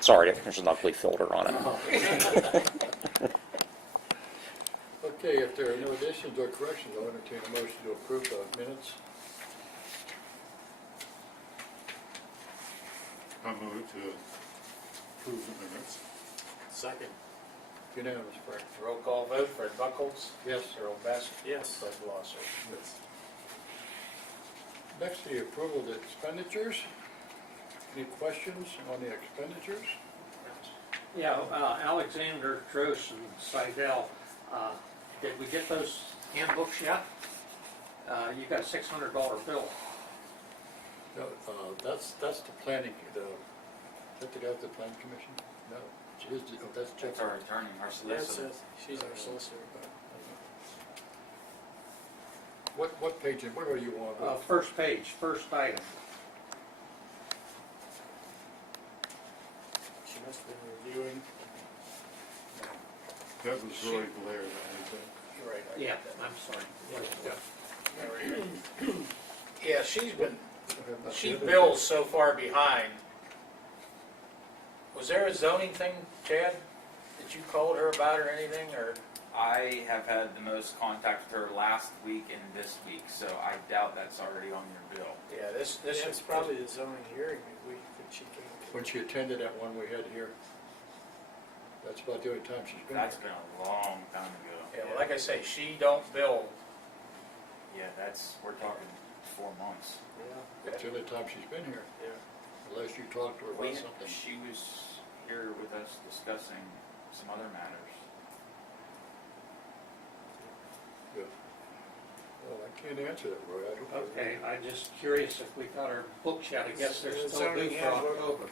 Sorry, there's an ugly filter on it. Okay, if there are no additions or corrections, I'll entertain a motion to approve the minutes. I'll move to approve the minutes. Second. Unanimous, Frank. Roll call vote, Fred Buckles. Yes. Earl Best. Yes. Bud Glosser. Yes. Next, the approval of the expenditures. Any questions on the expenditures? Yeah, Alexander, Trost, and Seidel, did we get those handbooks yet? You got a $600 bill. No, that's the planning, is that the guy with the planning commission? No, that's Jeff. That's our attorney, our solicitor. She's our solicitor. What page, what are you on? First page, first item. She must have been reviewing. That was Roy Blair that was it. You're right. Yeah, I'm sorry. Yeah, she's been, That's she the other- bills so far behind. Was there a zoning thing, Chad, that you called her about or anything, or? I have had the most contact with her last week and this week, so I doubt that's already on your bill. Yeah, this That's is probably the zoning hearing week that she came to. When she attended that one we had here. That's about the only time she's been That's here. been a long time ago. Yeah, well, like I say, she don't bill. Yeah, we're talking 4 months. That's the only time she's been here, Yeah. unless you talked to her about something. She was here with us discussing some other matters. Good. Well, I can't answer that, Roy. I don't. Okay, I'm just curious if we got our books yet. I guess they're The still zoning due for handbook. October.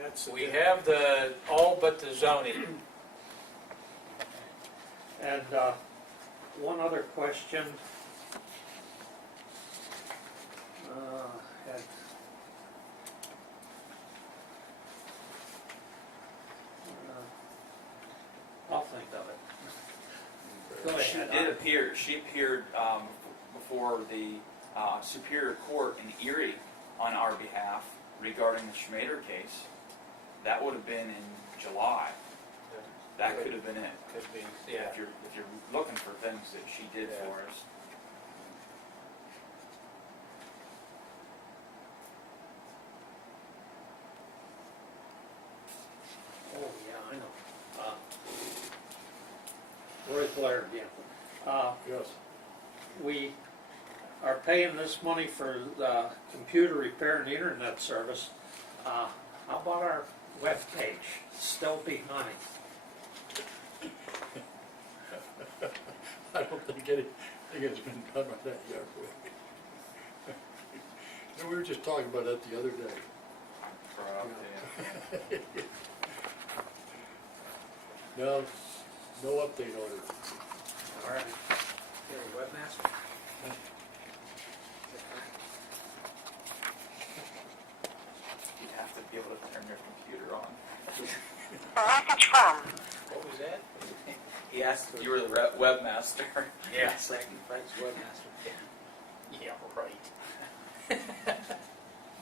That's We have all but the zoning. And one other question. Had- I'll think of it. Go She ahead. did appear. She appeared before the Superior Court in Erie on our behalf regarding the Schmader case. That would have been in July. That could have been it. Could be, Yeah, yeah. if you're looking for things that she did Yeah. for us. Oh, yeah, I know. Roy Blair again. Yes. We are paying this money for the computer repair and internet service. How about our web page? Still behind. I don't think anything has been done on that yet, Roy. No, we were just talking about that the other day. No, no update on it. All right. You're a webmaster? You have to be able to turn your computer on. What was that? He asked if you were the webmaster. Yeah. Frank's webmaster. Yeah, right.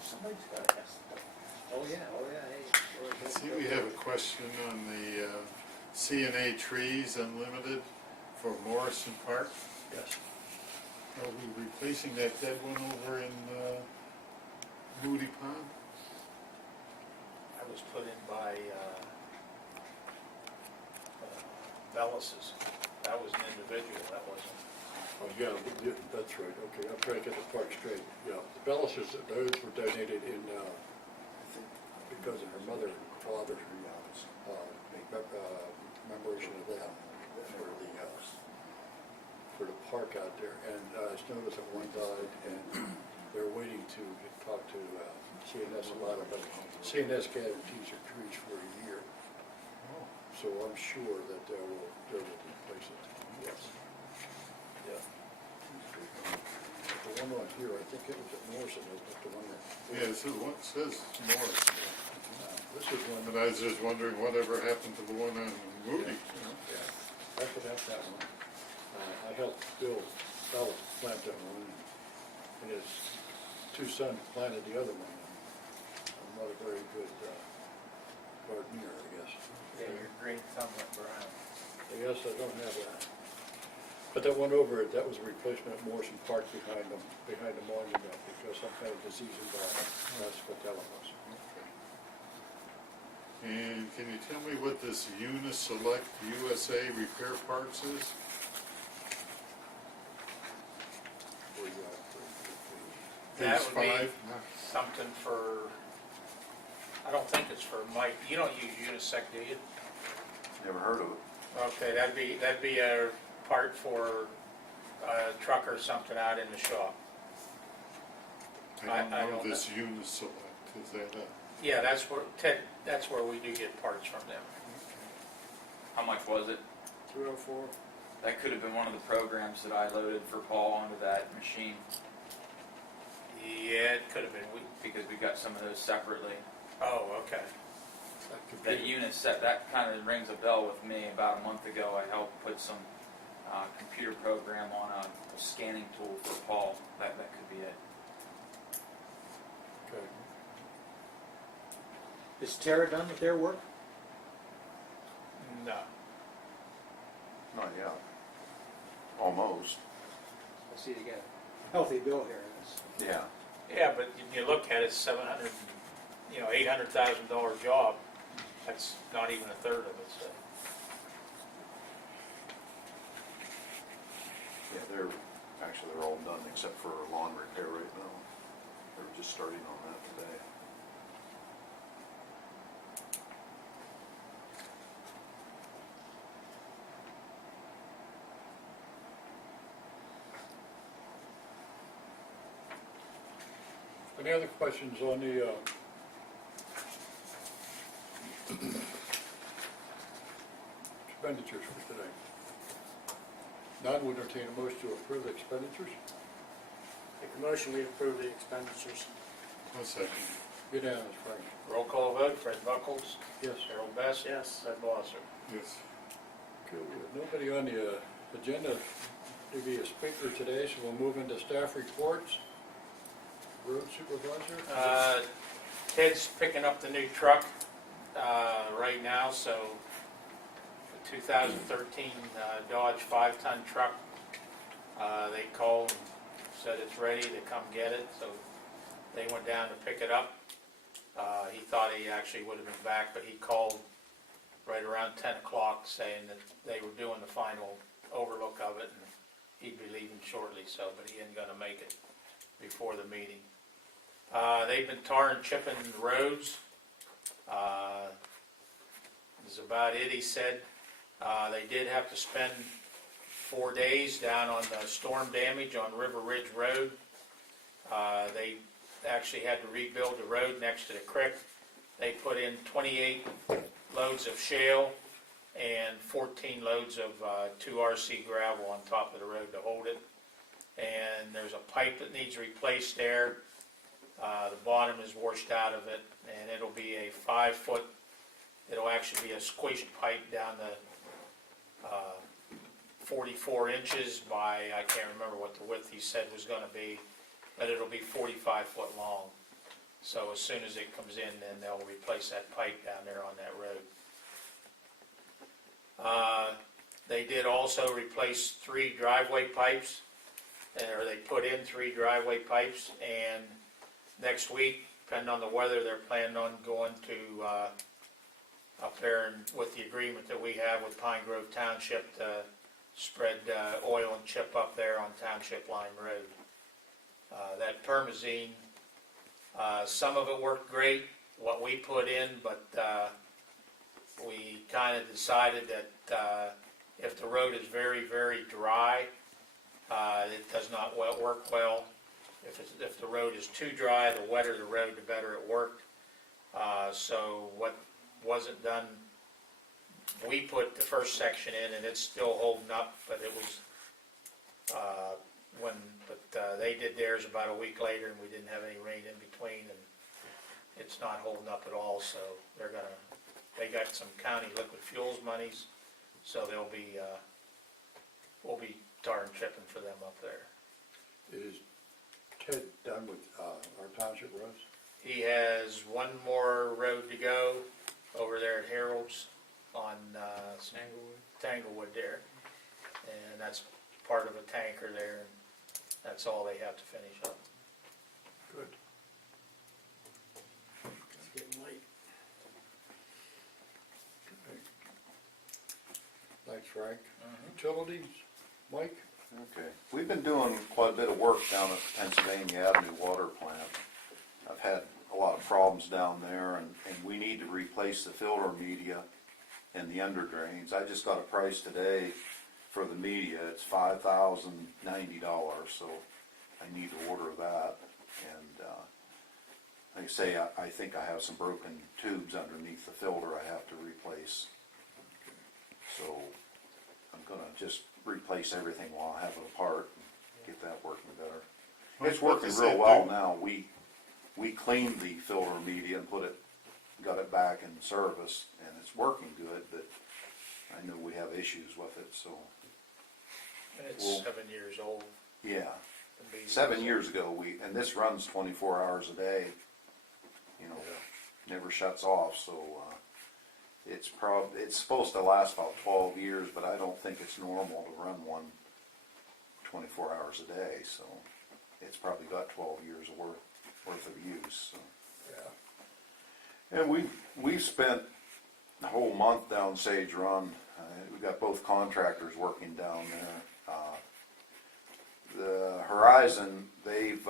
Somebody's got to ask. Oh, yeah, hey. See, we have a question on the C&A Trees Unlimited for Morrison Park. Yes. Are we replacing that dead one over in Moody Pond? That was put in by Bellis's. That was an individual, that wasn't. Oh, yeah, that's right, okay, I'm trying to get the park straight. Yeah, the Bellis's, those were donated in, because of her mother and father, commemoration of them for the park out there. And I just noticed that one died, and they're waiting to talk to CNS about it, but CNS guarantees her trees for a year. So I'm sure that they will replace it, yes. Yeah. The one on here, I think it was at Morrison, isn't it, the one that? Yeah, this is what says Morrison. This is one. But I was just wondering whatever happened to the one on Moody. Yeah, I could have that one. I helped Bill Bellis plant that one, and his two sons planted the other one. I'm not a very good pardon me, I guess. Yeah, your green thumb went brown. I guess I don't have that. But that one over it, that was a replacement at Morrison Park behind the monument, because some kind of disease involved. That's what that was. And can you tell me what this Uniselect USA Repair Parts is? Where you at? That Page would be 5? something for, I don't think it's for Mike, you don't use Unisec, do you? Never heard of it. Okay, that'd be a part for a truck or something out in the shop. I don't I know don't this Uniselect, is that a? Yeah, that's where, Ted, that's where we do get parts from them. How much was it? 204. That could have been one of the programs that I loaded for Paul onto that machine, Yeah, it could have been, because we got some of those separately. oh, okay. That unit set, that kind of rings a bell with me. About a month ago, I helped put some computer program on a scanning tool for Paul. That could be it. Okay. Is Tara done with their work? No. Not yet. Almost. I see you got a healthy bill here. Yeah. Yeah, but if you look at it, $700, $800,000 job, that's not even a third of it, so. Yeah, they're all done except for lawn repair right now. They're just starting on that today. Any other questions on the, expenditures for today? None, would entertain a motion to approve the expenditures. Make a motion, we approve the expenditures. One second. Unanimous, Frank. Roll call vote, Fred Buckles, Yes. Harold Best. Yes. Fred Blosser. Yes. Okay, with nobody on the agenda to be a speaker today, so we'll move into staff reports. Road supervisor? Ted's picking up the new truck right now, so the 2013 Dodge 5-ton truck, they called and said it's ready to come get it, so they went down to pick it up. He thought he actually would have been back, but he called right around 10 o'clock saying that they were doing the final overlook of it and he'd be leaving shortly, so, but he isn't gonna make it before the meeting. They've been tarring, chipping the roads. That's about it, he said. They did have to spend 4 days down on the storm damage on River Ridge Road. They actually had to rebuild the road next to the creek. They put in 28 loads of shale and 14 loads of 2 RC gravel on top of the road to hold it. And there's a pipe that needs replaced there. The bottom is washed out of it, and it'll be a 5-foot, it'll actually be a squish pipe down the 44 inches by, I can't remember what the width he said was gonna be, but it'll be 45 foot long. So as soon as it comes in, then they'll replace that pipe down there on that road. They did also replace 3 driveway pipes, or they put in 3 driveway pipes, and next week, depending on the weather, they're planning on going to up there and with the agreement that we have with Pine Grove Township to spread oil and chip up there on Township Line Road. That permazine, some of it worked great, what we put in, but we kind of decided that if the road is very, very dry, it does not work well. If the road is too dry, the wetter the road, the better it worked. So what wasn't done, we put the first section in and it's still holding up, but it was, they did theirs about a week later and we didn't have any rain in between and it's not holding up at all, so they got some county liquid fuels monies, so we'll be tar and chipping for them up there. Is Ted done with our township roads? He has one more road to go, over there at Harold's on Tanglewood there. And that's part of a tanker there, and that's all they have to finish up. Good. It's getting late. Okay. Thanks, Frank. Utilities, Mike? Okay, we've been doing quite a bit of work down at the Pennsylvania Avenue Water Plant. I've had a lot of problems down there, and we need to replace the filter media and the under drains. I just got a price today for the media. It's $5,090, so I need to order that. And like I say, I think I have some broken tubes underneath the filter I have to replace. So I'm gonna just replace everything while I have it apart and get that working better. It's working real well now. We cleaned the filter media and got it back in service, and it's working good, but I know we have issues with it, so. And it's Well, 7 years old. Yeah, The media. 7 years ago, and this runs 24 hours a day, you know, never shuts off, so, it's supposed to last about 12 years, but I don't think it's normal to run one 24 hours a day, so it's probably got 12 years worth of use, so. Yeah. And we've spent the whole month down Sage Run. We've got both contractors working down there. The Horizon, they've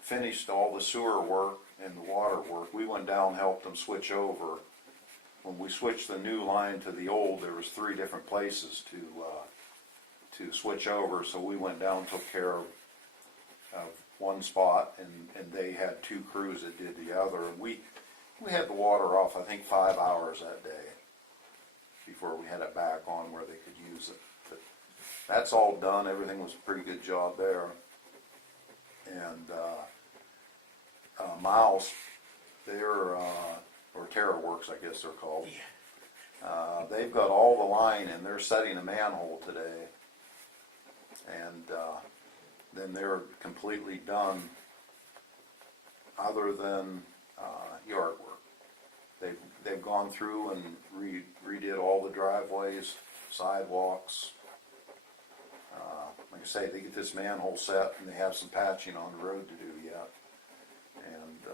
finished all the sewer work and the water work. We went down, helped them switch over. When we switched the new line to the old, there was 3 different places to switch over. So we went down, took care of one spot, and they had 2 crews that did the other. And we had the water off, I think, 5 hours that day before we had it back on where they could use it. But that's all done. Everything was a pretty good job there. And Miles, or Terra Works, I guess they're called. They've got all the line, and they're setting a manhole today. And then they're completely done other than yard work. They've gone through and redid all the driveways, sidewalks. Like I say, they get this manhole set, and they have some patching on the road to do yet, and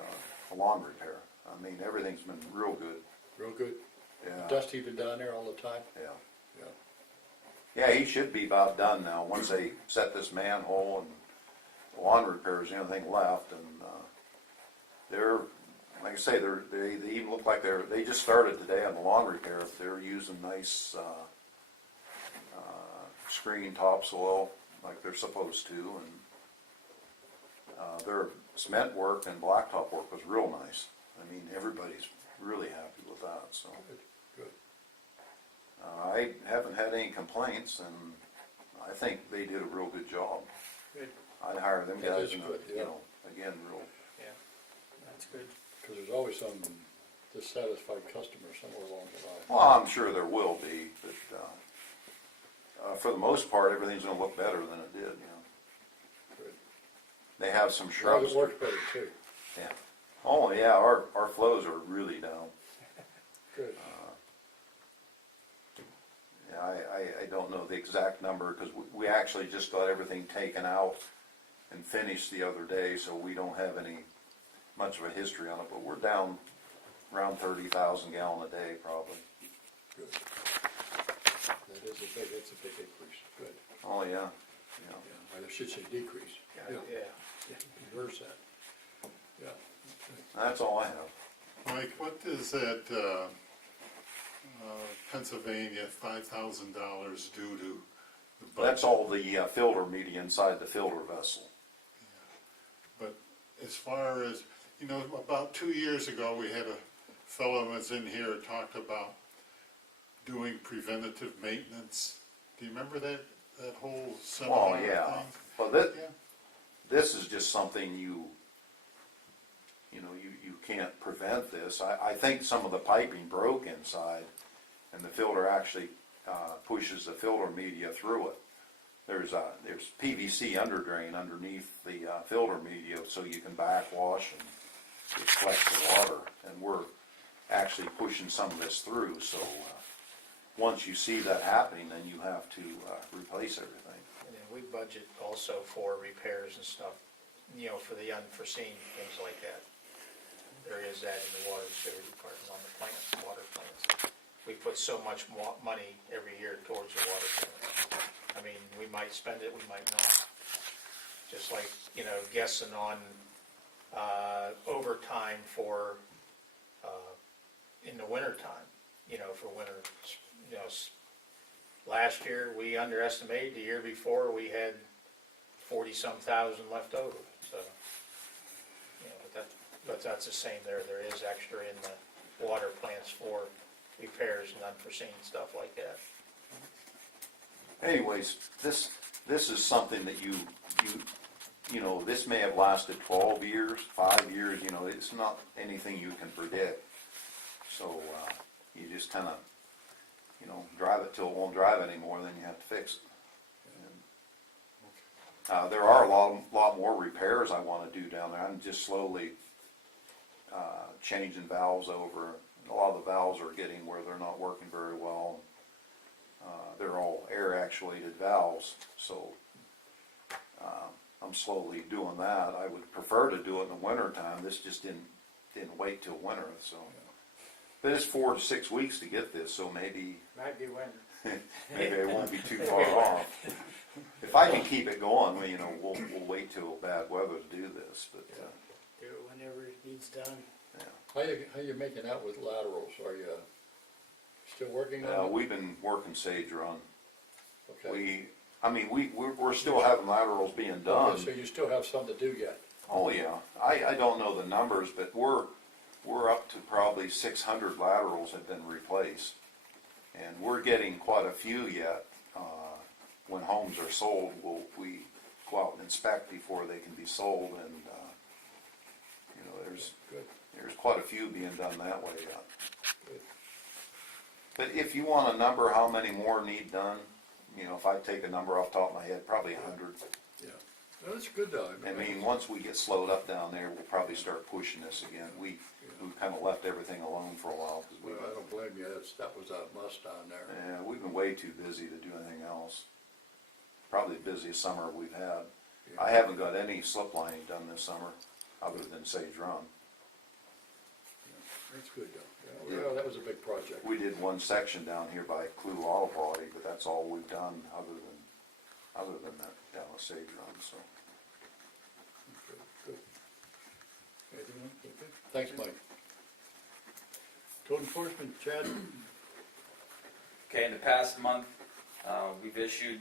a lawn repair. I mean, everything's been real good. Real good. Yeah. Dusty been down there all the time? Yeah. Yeah. Yeah, he should be about done now, once they set this manhole and lawn repairs, anything left, and they're, like I say, they even look like they just started today on the lawn repair. They're using nice screen topsoil like they're supposed to, and their cement work and blacktop work was real nice. I mean, everybody's really happy with that, so. Good. I haven't had any complaints, and I think they did a real good job. Good. I'd hire them That guys, is and, good, yeah. you know, again, real. Yeah, that's good. Because there's always some dissatisfied customers somewhere along the line. Well, I'm sure there will be, but for the most part, everything's gonna look better than it did, you know. Good. They have some Well, shrubs. it works better too. Yeah. Oh, yeah, our flows are really down. Good. Yeah, I don't know the exact number, because we actually just got everything taken out and finished the other day, so we don't have much of a history on it, but we're down around 30,000 gallon a day, probably. Good. That's a big increase. Good. Oh, yeah, yeah. Yeah, I should say decrease. Yeah. Yeah, reverse that. Yeah. That's all I have. Mike, what does that Pennsylvania $5,000 due to the budget? That's all the filter media inside the filter vessel. But as far as, you know, about 2 years ago, we had a fellow who was in here who talked about doing preventative maintenance. Do you remember that whole seminar Oh, yeah. thing? Well, Yeah. this is just something you can't prevent this. I think some of the piping broke inside, and the filter actually pushes the filter media through it. There's PVC underdrain underneath the filter media, so you can backwash and it collects the water. And actually pushing some of this through, so, once you see that happening, then you have to, replace everything. And then we budget also for repairs and stuff, for the unforeseen things like that. There is that in the water and sewer department on the plants, water plants. We put so much money every year towards the water plant. I mean, we might spend it, we might not. Just like, guessing on overtime for, in the wintertime, for winter, last year we underestimated, the year before we had 40-some thousand left over, so, but that's the same there is extra in the water plants for repairs and unforeseen stuff like that. Anyways, this is something that this may have lasted 12 years, 5 years, it's not anything you can predict. So, you just kind of, drive it till it won't drive anymore, then you have to fix it. And, there are a lot more repairs I want to do down there. I'm just slowly changing valves over. A lot of the valves are getting where they're not working very well. They're all air-actuated valves, so I'm slowly doing that. I would prefer to do it in the winter time. This just didn't wait till winter, so. But it's 4 to 6 weeks to get this, so maybe Might be winter. maybe I won't be too far off. If I can keep it going, we'll wait till bad weather to do this. But Do it whenever it needs done. yeah, How you making out with laterals? Are you still working on it? we've been working Sage Run. Okay. We're still having laterals being done. Okay, so you still have some to do yet? Oh yeah, I don't know the numbers, but we're up to probably 600 laterals have been replaced, and we're getting quite a few yet. When homes are sold, we go out and inspect before they can be sold, and there's quite a few being done that way yet. Good. But if you want a number, how many more need done? If I take a number off the top of my head, probably 100. Yeah. No, that's good though. I mean, once we get slowed up down there, we'll probably start pushing this again. We've kind of left everything alone for a while because Well, I don't blame you. That was a must down there. we've been way too busy to do anything else. Probably the busiest summer we've had. Yeah. I haven't got any slip lining done this summer, other than Sage Run. That's good though. Yeah, well, that was a big project. We did one section down here by Clue Auto Body, but that's all we've done other than that down at Sage Run. So Good. Anything else? Okay. Thanks, Mike. Code enforcement, Chad? Okay, in the past month, we've issued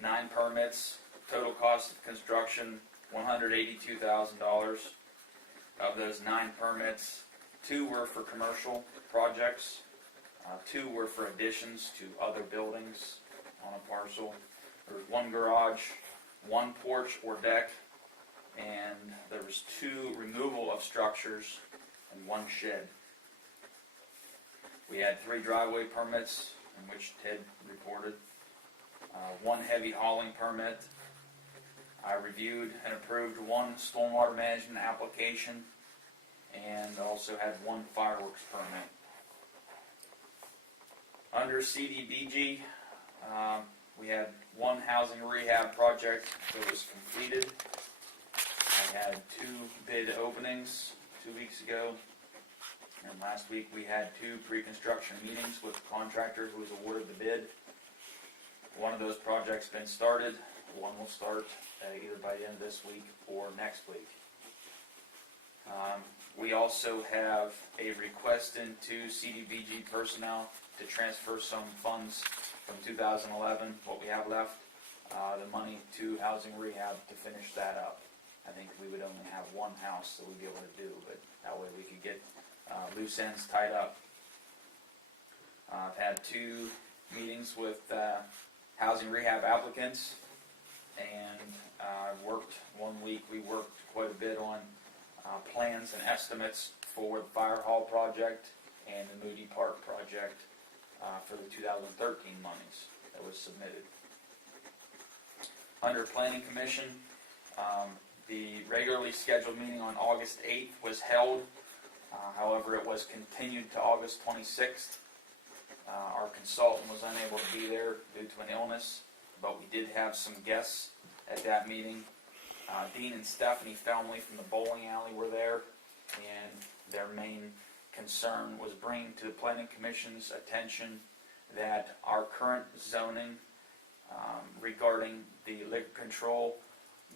9 permits. Total cost of construction, $182,000. Of those 9 permits, 2 were for commercial projects, 2 were for additions to other buildings on a parcel. There was 1 garage, 1 porch or deck, and there was 2 removal of structures and 1 shed. We had 3 driveway permits, in which Ted reported, 1 heavy hauling permit. I reviewed and approved 1 stormwater management application, and also had 1 fireworks permit. Under CDBG, we had 1 housing rehab project that was completed. I had 2 bid openings 2 weeks ago, and last week we had 2 pre-construction meetings with the contractor who was awarded the bid. 1 of those projects been started, 1 will start either by the end of this week or next week. We also have a request into CDBG personnel to transfer some funds from 2011, what we have left, the money to housing rehab to finish that up. I think we would only have 1 house that we'd be able to do, but that way we could get loose ends tied up. I've had 2 meetings with housing rehab applicants, and worked 1 week. We worked quite a bit on plans and estimates for the fire hall project and the Moody Park project for the 2013 monies that was submitted. Under Planning Commission, the regularly scheduled meeting on August 8th was held. However, it was continued to August 26th. Our consultant was unable to be there due to an illness, but we did have some guests at that meeting. Dean and Stephanie Felmley from the bowling alley were there, and their main concern was bringing to the Planning Commission's attention that our current zoning regarding the Liquor Control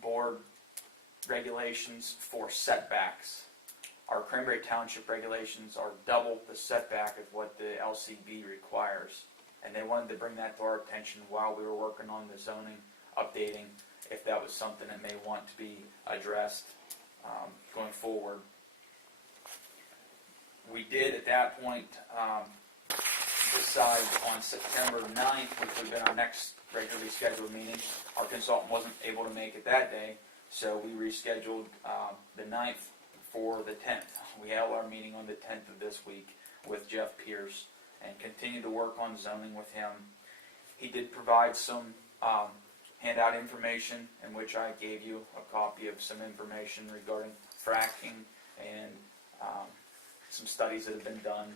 Board regulations for setbacks. Our Cranberry Township regulations are double the setback of what the LCB requires. And they wanted to bring that to our attention while we were working on the zoning updating, if that was something that may want to be addressed going forward. We did at that point decide on September 9th, which would have been our next regularly scheduled meeting. Our consultant wasn't able to make it that day, so we rescheduled the 9th for the 10th. We held our meeting on the 10th of this week with Jeff Pierce and continued to work on zoning with him. He did provide some handout information in which I gave you a copy of some information regarding fracking and some studies that have been done.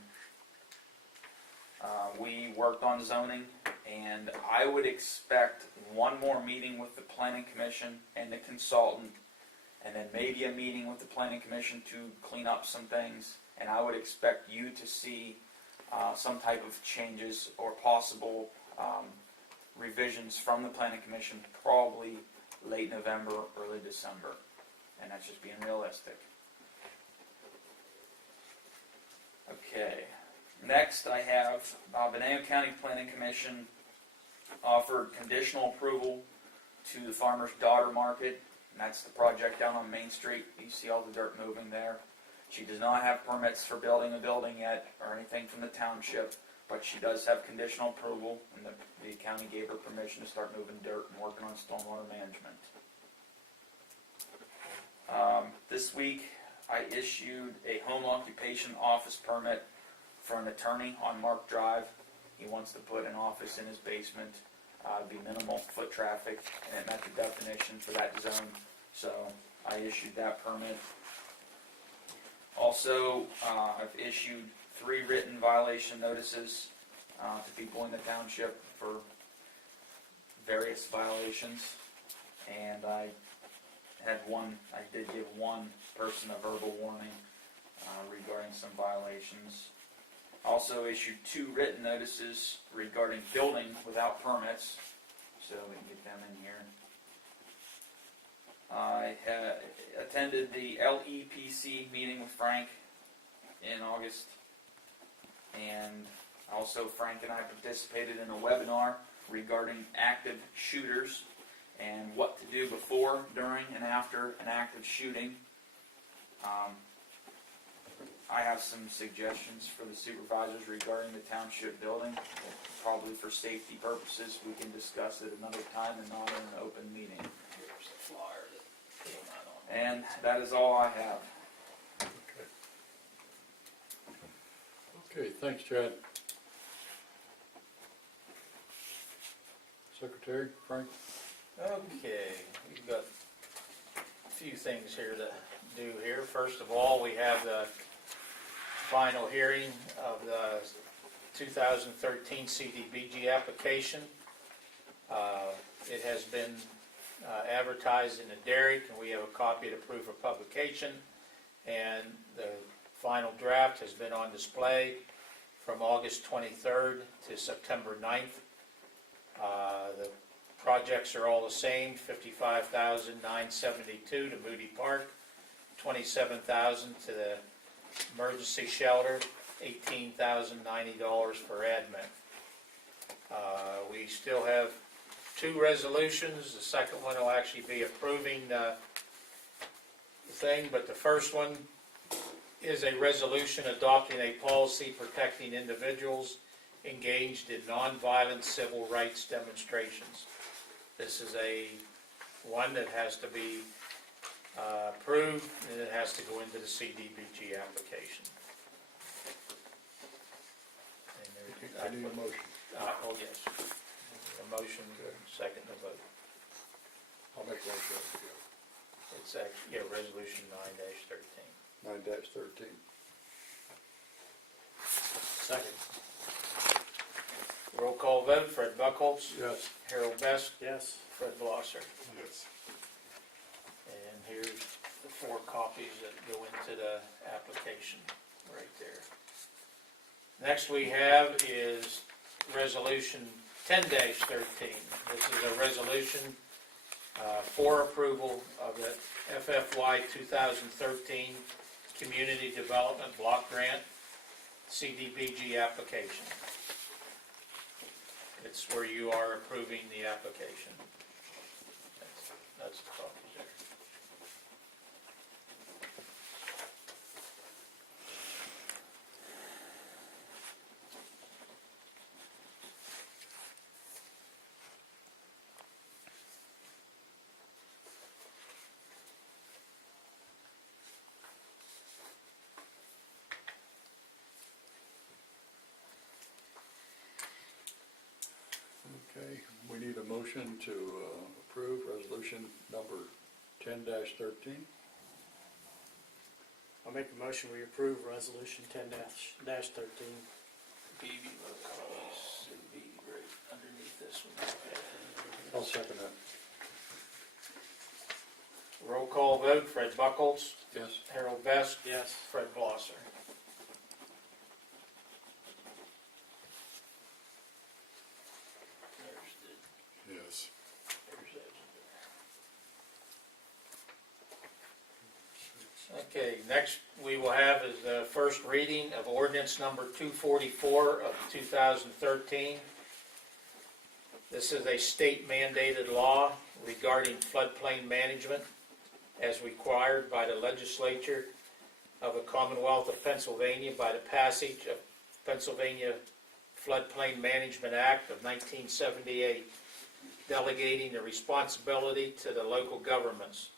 We worked on zoning, and I would expect one more meeting with the Planning Commission and the consultant, and then maybe a meeting with the Planning Commission to clean up some things, and I would expect you to see some type of changes or possible revisions from the Planning Commission probably late November, early December, and that's just being realistic. Okay, next I have Venango County Planning Commission offered conditional approval to the Farmer's Daughter Market, and that's the project down on Main Street. You see all the dirt moving there. She does not have permits for building a building yet or anything from the township, but she does have conditional approval, and the county gave her permission to start moving dirt and working on stormwater management. This week I issued a home occupation office permit for an attorney on Mark Drive. He wants to put an office in his basement. It'd be minimal foot traffic, and it met the definition for that zone, so I issued that permit. Also, I've issued 3 written violation notices to people in the township for various violations, and I did give one person a verbal warning regarding some violations. Also issued 2 written notices regarding building without permits, so we can get them in here. I attended the LEPC meeting with Frank in August, and also Frank and I participated in a webinar regarding active shooters and what to do before, during, and after an active shooting. I have some suggestions for the supervisors regarding the township building. Probably for safety purposes, we can discuss it another time and not in an open meeting. Here's the flyer that came out on. And that is all I have. Okay, thanks, Chad. Secretary, Frank? Okay, we've got a few things here to do here. First of all, we have the final hearing of the 2013 CDBG application. It has been advertised in the Derrick, and we have a copy to proof of publication, and the final draft has been on display from August 23rd to September 9th. The projects are all the same: $55,972 to Moody Park, $27,000 to the emergency shelter, $18,090 for admin. We still have 2 resolutions. The second one will actually be approving the thing, but the first one is a resolution adopting a policy protecting individuals engaged in nonviolent civil rights demonstrations. This is one that has to be approved, and it has to go into the CDBG application. I need a motion. Oh, yes. A motion, second to vote. I'll make that motion. It's actually, resolution 9-13. 9-13. Second. Roll call vote, Fred Buckholz, Yes. Harold Best, Yes. Fred Blosser. Yes. And here's the 4 copies that go into the application, right there. Next we have is Resolution 10-13. This is a resolution for approval of the FFY 2013 Community Development Block Grant CDBG application. It's where you are approving the application. That's the copies there. Okay, we need a motion to approve resolution number 10-13. I'll make a motion, we approve resolution 10-13. BB copies should be right underneath this one. I'll second that. Roll call vote, Fred Buckholz, Yes. Harold Best, Yes. Fred Blosser. Yes. Okay, next we will have is the first reading of ordinance number 244 of 2013. This is a state mandated law regarding floodplain management as required by the legislature of the Commonwealth of Pennsylvania by the passage of Pennsylvania Floodplain Management Act of 1978, delegating the responsibility to the local governments.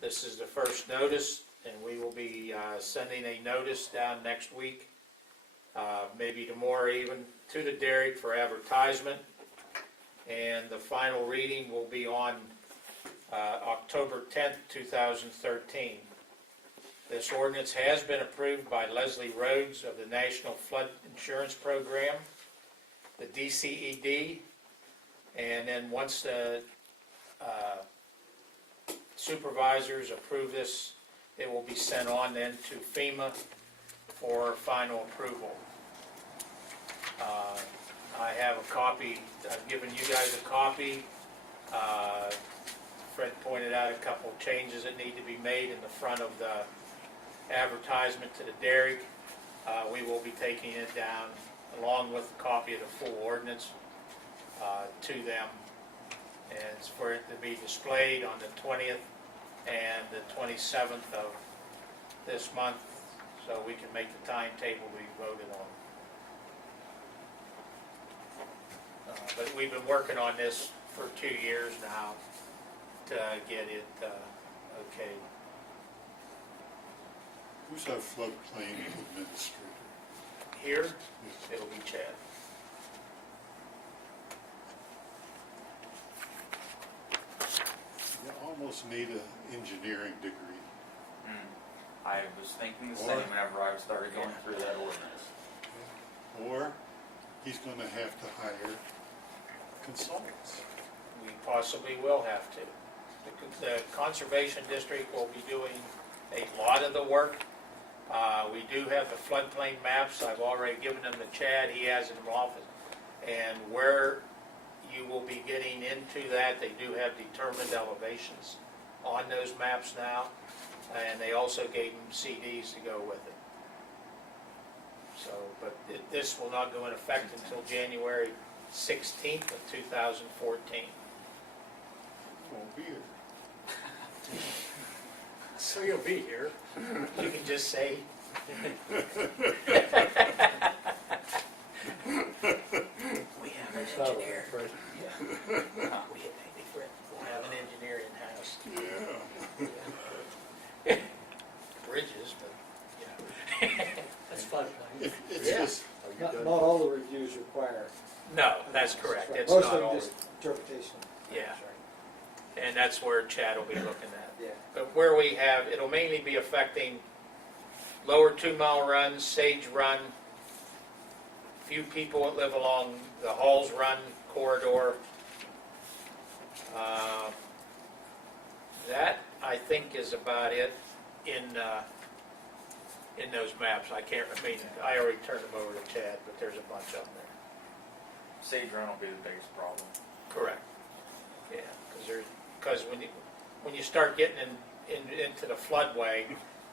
This is the first notice, and we will be sending a notice down next week, maybe tomorrow even, to the dairy for advertisement. And the final reading will be on October 10th, 2013. This ordinance has been approved by Leslie Rhodes of the National Flood Insurance Program, the DCED, and then once the supervisors approve this, it will be sent on then to FEMA for final approval. I have a copy, I've given you guys a copy. Fred pointed out a couple of changes that need to be made in the front of the advertisement to the dairy. We will be taking it down along with a copy of the full ordinance to them, and it's for it to be displayed on the 20th and the 27th of this month, so we can make the timetable we voted on. But we've been working on this for 2 years now to get it okay. Who's our floodplain administrator? Here, it'll be Chad. You almost need an engineering degree. I was thinking the Or- same whenever I started going through that ordinance. Or he's gonna have to hire consultants. We possibly will have to. The Conservation District will be doing a lot of the work. We do have the floodplain maps. I've already given them to Chad. He has it in office. And where you will be getting into that, they do have determined elevations on those maps now. And they also gave them CDs to go with it. So, but this will not go in effect until January 16th of 2014. Won't be here. So you'll be here. You can just say, we have an engineer. We'll have an engineer in-house. Yeah. Bridges, but, That's floodplain. It's Yeah. just, Are you Not done? all the reviews require. no, that's correct. It's Most not of them all, just interpretation. Yeah. That's right. and that's where Chad will be looking at. Yeah. But where we have, it'll mainly be affecting lower 2 mile runs, Sage Run, few people that live along the Halls Run corridor. That, I think, is about it in those maps. I can't, I already turned them over to Chad, but there's a bunch of them there. Sage Run will be the biggest problem. Correct. Yeah, because when you start getting into the floodway,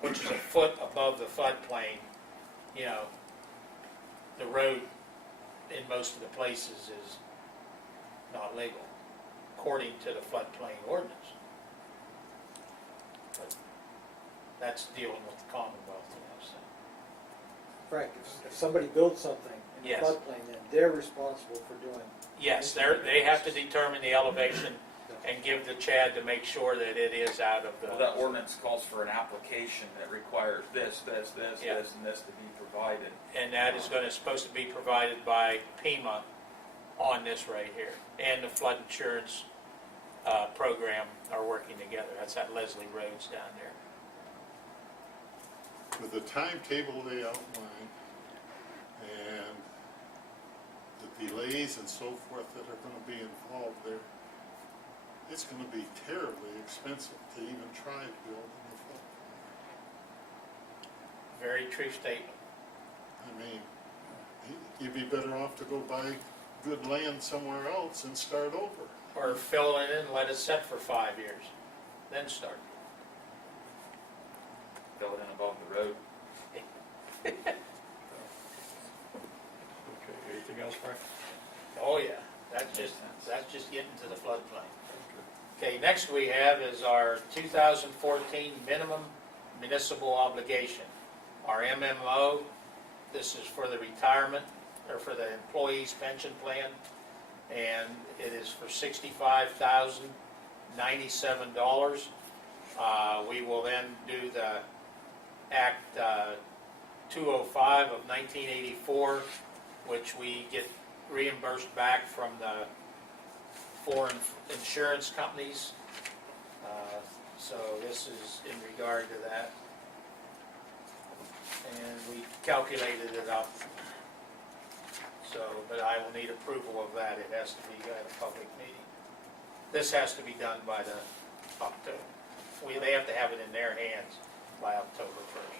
which is a foot above the floodplain, you know, the road in most of the places is not legal, according to the floodplain ordinance. But that's dealing with the Commonwealth, you know, so. Frank, if somebody builds something in the Yes. floodplain, then they're responsible for doing. Yes, they have to determine the elevation and give the Chad to make sure that it is out of the. Well, that ordinance calls for an application that requires this, this, this, Yeah. this, and this to be provided. And that is supposed to be provided by FEMA on this right here. And the flood insurance program are working together. That's at Leslie Roads down there. With the timetable they outlined and the delays and so forth that are gonna be involved there, it's gonna be terribly expensive to even try to build in the flood. Very true statement. I mean, you'd be better off to go buy good land somewhere else and start over. Or fill it in and let it set for 5 years, then start. Fill it in above the road. Okay, anything else, Frank? Oh, yeah, that's just getting to the floodplain. Okay, next we have is our 2014 minimum municipal obligation, our MMO. This is for the retirement, or for the employees' pension plan, and it is for $65,097. We will then do the Act 205 of 1984, which we get reimbursed back from the foreign insurance companies. So this is in regard to that. And we calculated it up. So, but I will need approval of that. It has to be at a public meeting. This has to be done by the October. They have to have it in their hands by October 1st.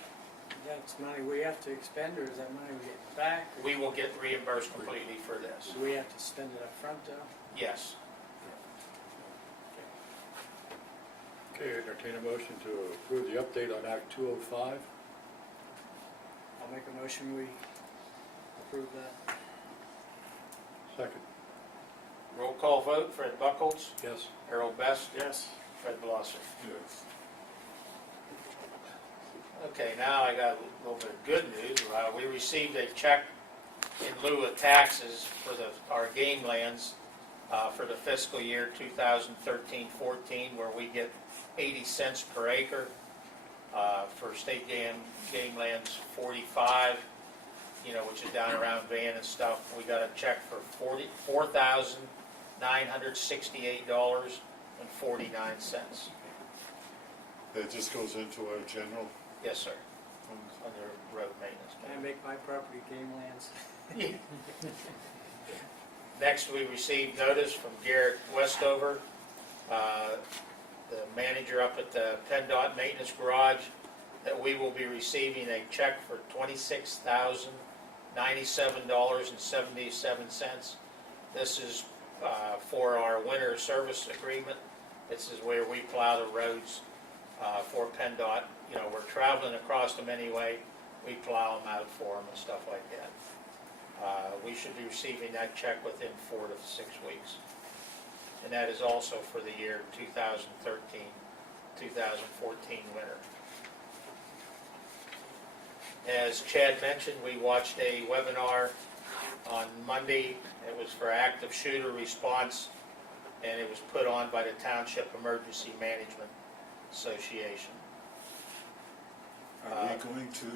That's money we have to expend, or is that money we get back? We will get reimbursed completely for this. Do we have to spend it up front, though? Yes. Okay, entertain a motion to approve the update on Act 205. I'll make a motion, we approve that. Second. Roll call vote, Fred Buckles, Yes. Harold Best, Yes. Fred Blosser. Yes. Okay, now I got a little bit of good news. We received a check in lieu of taxes for our game lands for the fiscal year 2013-14, where we get 80 cents per acre. For state game lands, 45, which is down around Van and stuff. We got a check for $4,968.49. That just goes into our general Yes, sir, fund. under road maintenance. Can I make my property game lands? Next, we received notice from Garrett Westover, the manager up at the PennDOT Maintenance Garage, that we will be receiving a check for $26,097.77. This is for our winter service agreement. This is where we plow the roads for PennDOT. We're traveling across them anyway. We plow them out for them and stuff like that. We should be receiving that check within 4 to 6 weeks. And that is also for the year 2013-2014 winter. As Chad mentioned, we watched a webinar on Monday. It was for active shooter response, and it was put on by the Township Emergency Management Association. Are we going to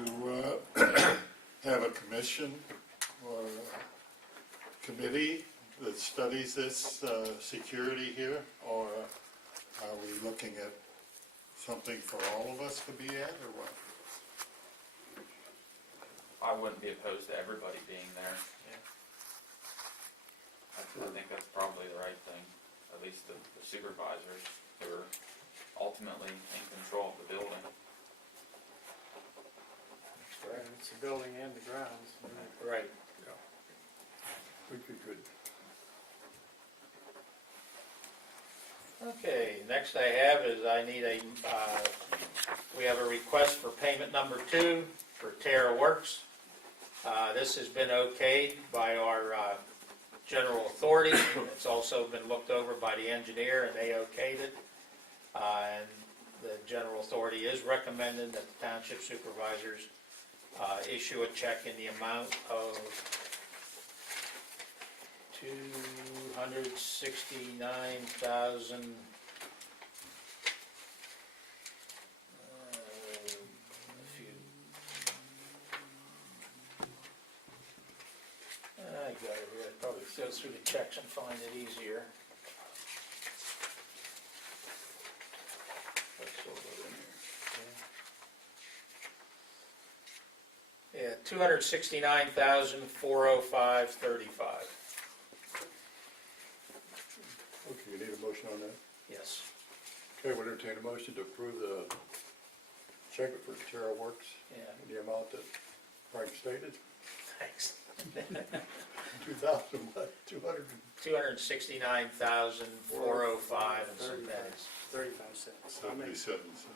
have a commission or a committee that studies this security here? Or are we looking at something for all of us to be at, or what? I wouldn't be opposed to everybody being there. I think that's probably the right thing, at least the supervisors who are ultimately in control of the building. It's the building and the grounds. Right. Would be good. Okay, next I have is I need we have a request for payment number 2 for Terra Works. This has been okayed by our general authority. It's also been looked over by the engineer and they okayed it. And the general authority is recommending that the township supervisors issue a check in the amount of $269,000. I got it here. I'd probably go through the checks and find it easier. Let's go over here. Yeah, $269,405.35. Okay, you need a motion on that? Yes. Okay, we'll entertain a motion to approve the check for Terra Works Yeah. in the amount that Frank stated, Thanks. 2,000, what, 200? $269,405 and some pennies. 35 cents. I'll make, 77 cents. Is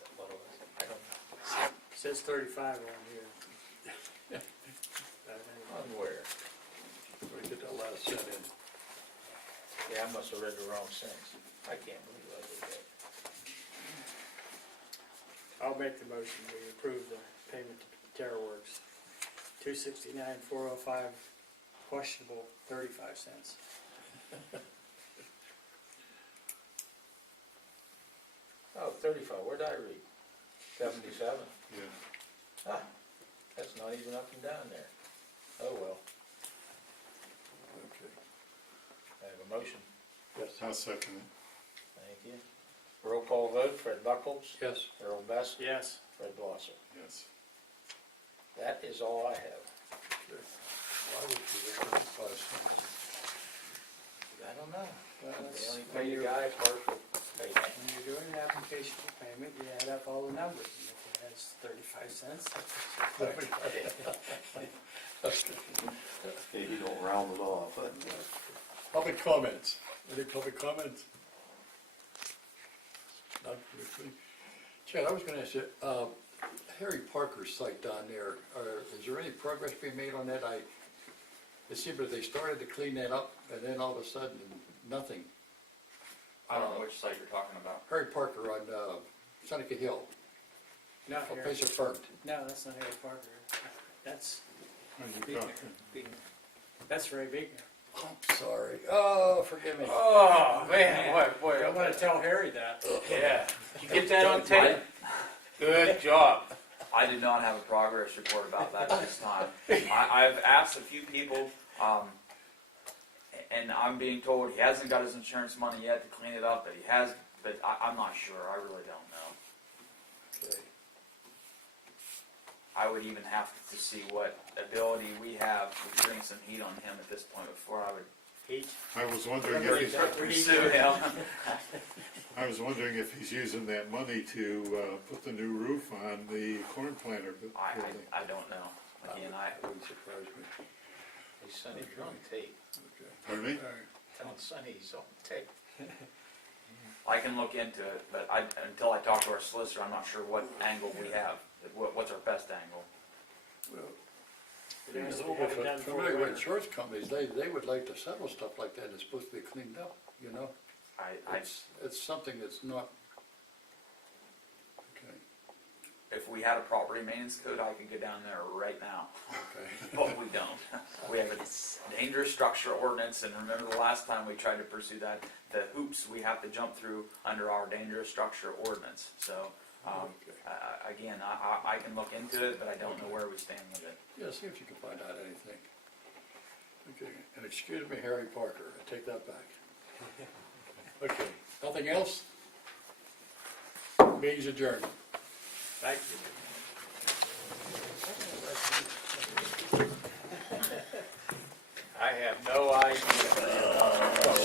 that what it was? I don't know. it says 35 on here. On where? So we get that last cent in. Yeah, I must have read the wrong sentence. I can't believe I did that. I'll make the motion, we approve the payment to Terra Works. $269,405, questionable 35 cents. Oh, 35, where did I read? 77? Yeah. Ah, that's not even up and down there. Oh, well, Okay. I have a motion. Yes. I'll second it. Thank you. Roll call vote, Fred Buckles, Yes. Earl Best, Yes. Fred Blosser. Yes. That is all I have. Okay. Why would you recommend 5 cents? I don't know. Well, They that's, only pay the guy partial payment. when you're doing an application for payment, you add up all the numbers, and if it has 35 cents, Maybe don't round it off, but Public comments. Any public comments? Not really. Chad, I was gonna ask you, Harry Parker's site down there, is there any progress being made on that? It seemed that they started to clean that up, and then all of a sudden, nothing. I don't know which site you're talking about. Harry Parker on Seneca Hill, not a here. place of burnt. No, that's not Harry Parker. That's When you talk- that's Ray Bigner. I'm sorry. Oh, forgive me. Oh, man, boy, I'm gonna tell Harry that. Yeah. Did you get that on tape? Good job. I did not have a progress report about that at this time. I've asked a few people, and I'm being told he hasn't got his insurance money yet to clean it up, but he has, but I'm not sure, I really don't know. Okay. I would even have to see what ability we have to bring some heat on him at this point before I would Heat. I was wondering if he's, pursue him. I was wondering if he's using that money to put the new roof on the corn planter building. I don't know. Again, That wouldn't surprise me. Hey, Sonny, you're on tape. Okay. Pardon me? All right. Tell Sonny he's on tape. I can look into it, but until I talk to our solicitor, I'm not sure what angle we have. What's our best angle? Well, It has to be if done I'm before familiar with winter. insurance companies, they would like to settle stuff like that, and it's supposed to be cleaned up, you know? It's something that's not, okay, If we had a property maintenance code, I could go down there right now, okay. but we don't. We have a dangerous structure ordinance, and remember the last time we tried to pursue that, the hoops we have to jump through under our dangerous structure ordinance. So, again, I can look into it, but I don't know where we stand with it. Yeah, see if you can find out anything. Okay, and excuse me, Harry Parker, I take that back. Okay, nothing else? Meeting's adjourned. Thank you. I have no idea.